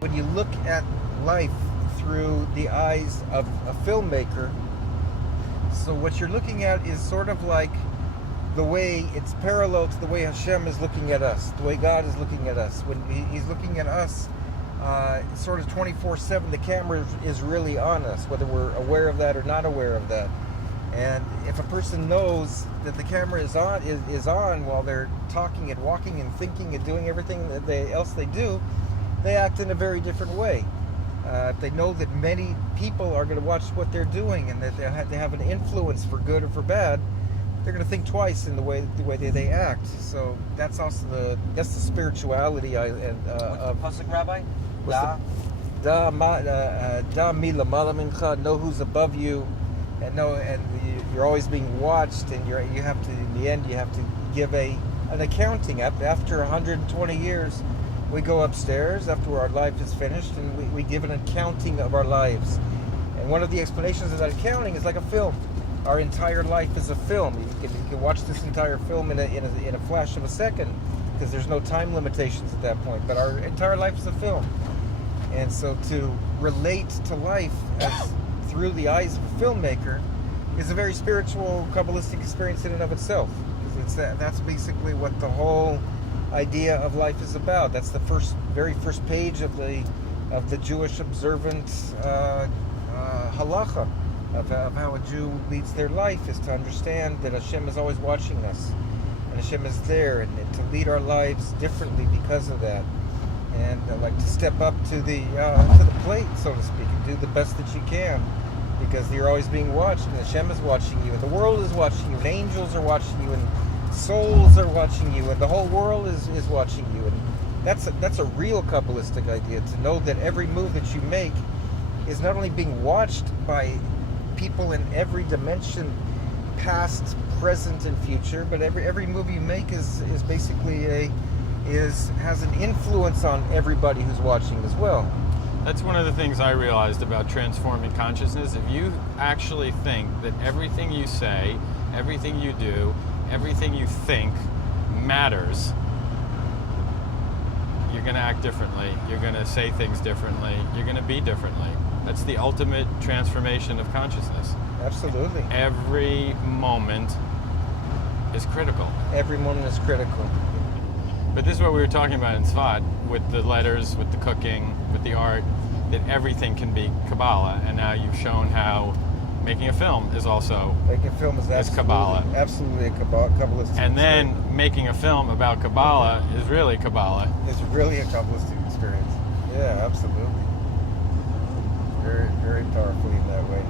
When you look at life through the eyes of a filmmaker, so what you're looking at is sort of like the way it's parallel to the way Hashem is looking at us, the way God is looking at us. When He's looking at us, sort of 24/7, the camera is really on us, whether we're aware of that or not aware of that. And if a person knows that the camera is on while they're talking and walking and thinking and doing everything else they do, they act in a very different way. If they know that many people are going to watch what they're doing and that they have an influence for good or for bad, they're going to think twice in the way they act. So that's also the spirituality of Pasuk, Rabbi? Da milamala mincha, know who's above you, and you're always being watched, and you have to, in the end, you have to give an accounting. After 120 years, we go upstairs after our life is finished, and we give an accounting of our lives. And one of the explanations of that accounting is like a film. Our entire life is a film. You can watch this entire film in a flash of a second, because there's no time limitations at that point. But our entire life is a film. And so to relate to life through the eyes of a filmmaker is a very spiritual, Kabbalistic experience in and of itself. Because that's basically what the whole idea of life is about. That's the very first page of the Jewish observant halacha of how a Jew leads their life, is to understand that Hashem is always watching us, and Hashem is there, and to lead our lives differently because of that, and like to step up to the plate, so to speak, and do the best that you can, because you're always being watched, and Hashem is watching you, and the world is watching you, and angels are watching you, and souls are watching you, and the whole world is watching you. And that's a real Kabbalistic idea, to know that every move that you make is not only being watched by people in every dimension, past, present, and future, but every move you make is basically has an influence on everybody who's watching as well. That's one of the things I realized about transforming consciousness. If you actually think that everything you say, everything you do, everything you think matters, you're going to act differently, you're going to say things differently, you're going to be differently. That's the ultimate transformation of consciousness. Absolutely. Every moment is critical. Every moment is critical. But this is what we were talking about in Tzfat, with the letters, with the cooking, with the art, that everything can be Kabbalah. And now you've shown how making a film is also Kabbalah. Absolutely a Kabbalistic And then experience. making a film about Kabbalah is really Kabbalah. It's really a Kabbalistic experience. Yeah, absolutely. Very, very powerfully in that way.